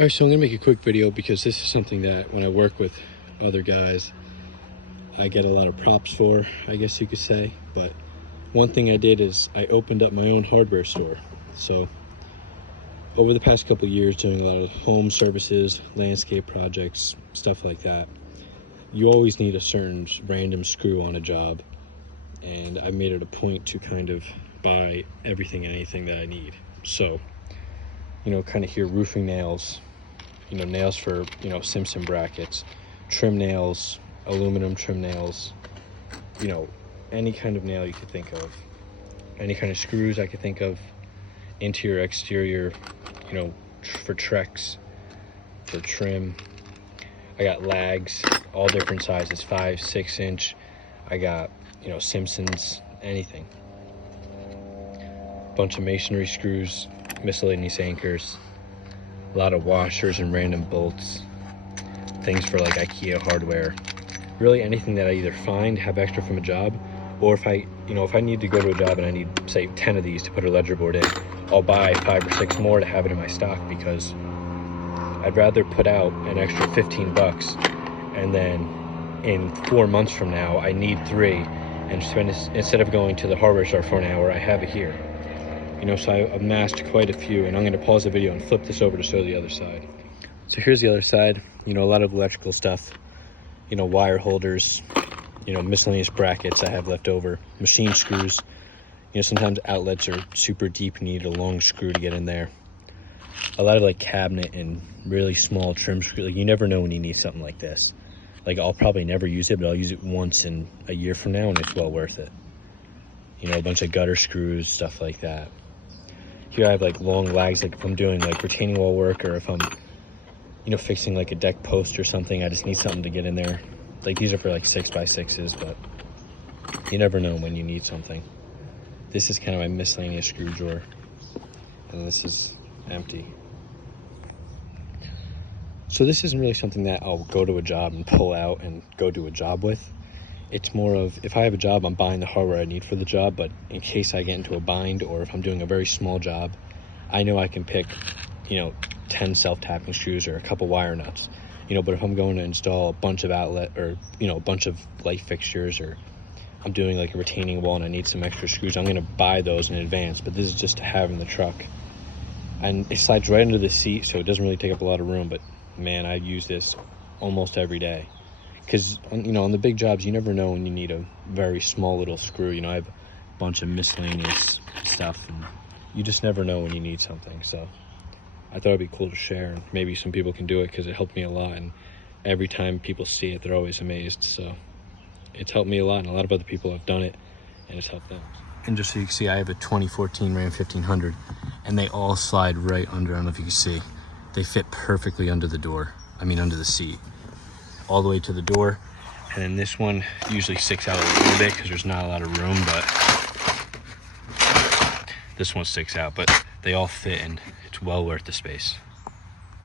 Alright, so I'm going to make a quick video because this is something that when I work with other guys, I get a lot of props for, I guess you could say. But one thing I did is I opened up my own hardware store. So over the past couple of years, doing a lot of home services, landscape projects, stuff like that, you always need a certain random screw on a job. And I made it a point to kind of buy everything and anything that I need. So, you know, kind of here, roofing nails, you know, nails for, you know, Simpson brackets, trim nails, aluminum trim nails, you know, any kind of nail you could think of, any kind of screws I could think of, interior, exterior, you know, for Trex, for trim. I got lags, all different sizes, 5, 6 inch. I got, you know, Simpsons, anything. Bunch of masonry screws, miscellaneous anchors, a lot of washers and random bolts, things for like IKEA hardware. Really anything that I either find, have extra from a job, or if I need to go to a job and I need, say, 10 of these to put a ledger board in, I'll buy 5 or 6 more to have it in my stock, because I'd rather put out an extra 15 bucks and then in 4 months from now I need 3, and spend, instead of going to the hardware store for an hour, I have it here. You know, so I amassed quite a few, and I'm going to pause the video and flip this over to show the other side. So here's the other side. You know, a lot of electrical stuff, you know, wire holders, you know, miscellaneous brackets I have left over, machine screws. You know, sometimes outlets are super deep and you need a long screw to get in there. A lot of like cabinet and really small trim screws. Like, you never know when you need something like this. Like, I'll probably never use it, but I'll use it once in a year from now and it's well worth it. You know, a bunch of gutter screws, stuff like that. Here I have like long lags, like if I'm doing like retaining wall work, or if I'm, you know, fixing like a deck post or something, I just need something to get in there. Like, these are for like 6x6s, but you never know when you need something. This is kind of my miscellaneous screw drawer, and this is empty. So this isn't really something that I'll go to a job and pull out and go do a job with. It's more of, if I have a job, I'm buying the hardware I need for the job, but in case I get into a bind, or if I'm doing a very small job, I know I can pick, you know, 10 self-tapping screws or a couple wire nuts. You know, but if I'm going to install a bunch of outlet, or, you know, a bunch of light fixtures, or I'm doing like a retaining wall and I need some extra screws, I'm going to buy those in advance. But this is just to have in the truck. And it slides right under the seat, so it doesn't really take up a lot of room, but man, I use this almost every day. Because, you know, on the big jobs, you never know when you need a very small little screw. You know, I have a bunch of miscellaneous stuff, and you just never know when you need something. So I thought it'd be cool to share, and maybe some people can do it, because it helped me a lot. And every time people see it, they're always amazed. So it's helped me a lot, and a lot of other people have done it, and it's helped them. And just so you can see, I have a 2014 Ram 1500, and they all slide right under. I don't know if you can see. They fit perfectly under the door. I mean, under the seat, all the way to the door. And then this one usually sticks out a little bit because there's not a lot of room, but this one sticks out. But they all fit, and it's well worth the space.